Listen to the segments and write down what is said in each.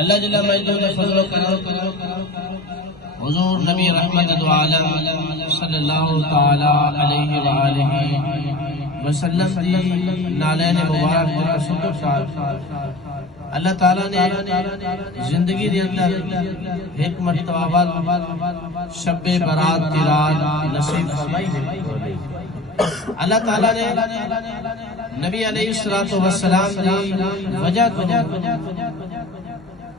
اللہ جل مجدہ نے فضل و کرم حضور نبی رحمت دو عالم صلی اللہ تعالی علیہ وآلہ وسلم دی نالین مبارک دے تصدق صاحب اللہ تعالیٰ نے زندگی دے اندر ایک مرتبہ بعد شب برات کی رات نصیب فرمائی ہے۔ اللہ تعالیٰ نے نبی علیہ السلام کی وجہ کو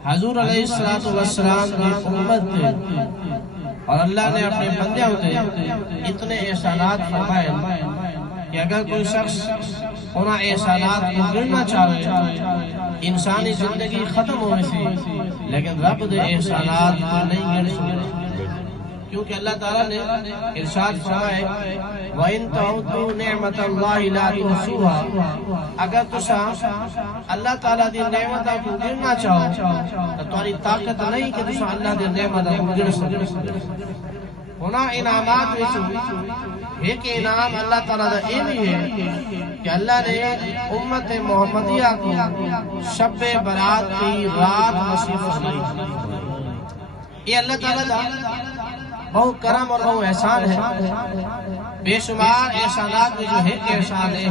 حضور علیہ السلام کی امت تھے اور اللہ نے اپنے بندے ہوتے اتنے احسانات فرمائے کہ اگر کوئی شخص انہاں احسانات کو گرنا چاہے انسانی زندگی ختم ہونے سے لیکن رب دے احسانات کو نہیں گر سکتے، کیونکہ اللہ تعالیٰ نے ارشاد فرمائے وَإِن تَعُدُّوا نِعْمَةَ اللَّهِ لَا تُحْصُوهَا، اگر تسا اللہ تعالیٰ دی نعمتوں کو گرنا چاہو تو تمہاری طاقت نہیں کہ تسا اللہ دی نعمتوں کو گر سکتے۔ ہونا انعامات وچ ایک انعام اللہ تعالیٰ دا یہ بھی ہے کہ اللہ نے امت محمدیہ کو شب برات کی رات نصیب فرمائی۔ یہ اللہ تعالیٰ دا بہت کرم اور بہت احسان ہے، بے شمار احسانات میں جو ہے کہ احسان ہے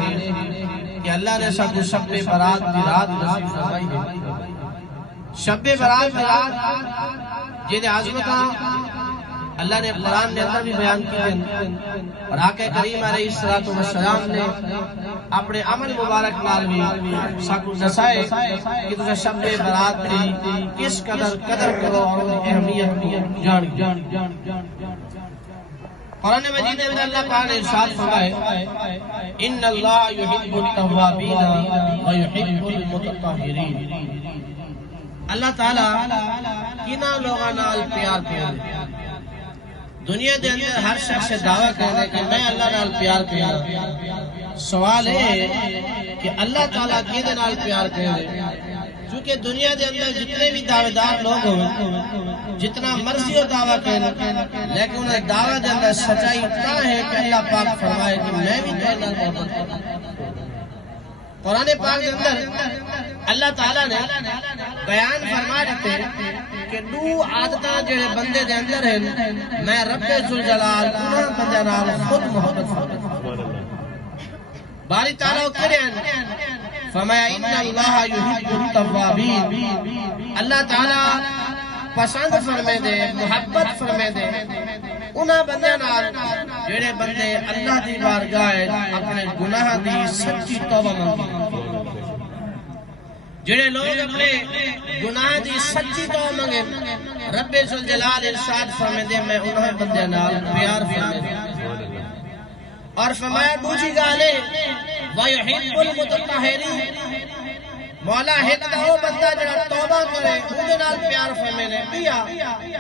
کہ اللہ نے سب کو شب برات کی رات نصیب فرمائی ہے۔ شب برات کی رات جنہیں عظمتہ اللہ نے قرآن میں اندر بھی بیان کی ہیں اور آقا کریم علیہ السلام نے اپنے عمل مبارک نال بھی ساکو نسائے کہ تجھے شب برات کی کس قدر کرو اور اہمیت کو جان۔ قرآن مجید میں اللہ پاک نے ارشاد فرمائے ان اللہ یحب التوابین ویحب المتطہرین، اللہ تعالیٰ کنا لوگاں نال پیار دنیا دے اندر ہر شخص سے دعویٰ کرنے کہ میں اللہ نال پیار کرنا۔ سوال ہے کہ اللہ تعالیٰ کیدے نال پیار کرے، چونکہ دنیا دے اندر جتنے بھی دعوے دار لوگ ہوئے جتنا مرضی ہو دعویٰ کرنے لیکن انہیں دعویٰ دے اندر سچائی اتنا ہے کہ اللہ پاک فرمائے کہ میں بھی تیرے نال محبت کرتا۔ قرآن پاک کے اندر اللہ تعالیٰ نے بیان فرما دیتے کہ دو عادتاں جڑے بندے دے اندر ہیں میں رب ذوالجلال انہاں بندے نال خود محبت فرماتا۔ باری تعالیٰ کرے ہیں فرمایا ان اللہ یحب التوابین، اللہ تعالیٰ پسند فرمے دے محبت فرمے دے انہاں بندے نال جڑے بندے اللہ دی بارگاہ اپنے گناہ دی سچی توبہ منگے، جڑے لوگ اپنے گناہ دی سچی توبہ منگے رب ذوالجلال ارشاد فرمے دے میں انہاں بندے نال پیار فرمے دے۔ اور فرمایا دوسری گالے وَيُحِبُّ الْمُتَطَّهِرِينَ، مولا ایک دا وہ بندہ جڑا توبہ کرے اودے نال پیار فرمے نے بیا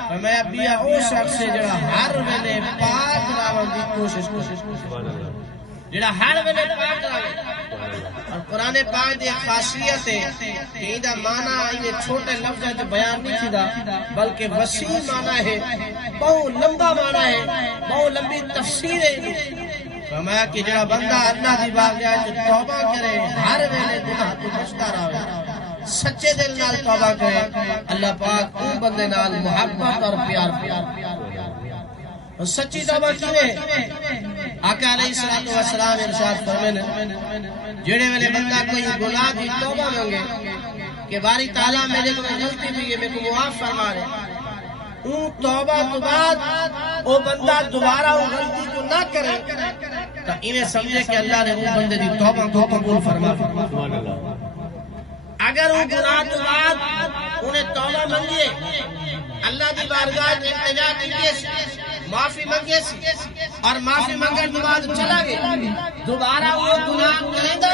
فرمایا بیا او شخص جڑا ہر ویلے پاک رہن دی کوشش جڑا ہر ویلے پاک رہے۔ اور قرآن پاک دی خاصیت ہے کہ ایندا معنی انہیں چھوٹے لفظ وچ بیان نہیں کیتا بلکہ وسیع معنی ہے، بہت لمبا معنی ہے، بہت لمبی تفسیر ہے۔ فرمایا کہ جڑا بندہ اللہ دی بارگاہ وچ توبہ کرے ہر ویلے گناہ تو بچتا رہے سچے دل نال توبہ کرے اللہ پاک ان بندے نال محبت اور پیار اور سچی توبہ کیویں آقا علیہ السلام ارشاد فرمانے جڑے ویلے بندہ کوئی گناہ دی توبہ مانگے کہ باری تعالیٰ میرے کو غلطی بھی ہے میرے کو معاف فرما دے، اون توبہ تو بعد وہ بندہ دوبارہ وہ غلطی کو نہ کرے تو انہیں سمجھے کہ اللہ نے وہ بندے دی توبہ کو قبول فرما۔ اگر وہ گناہ تو بعد انہیں توبہ منگے اللہ دی بارگاہ التجا کیے معافی منگے اور معافی منگنے کے بعد چلا گئے دوبارہ وہ گناہ کرے گا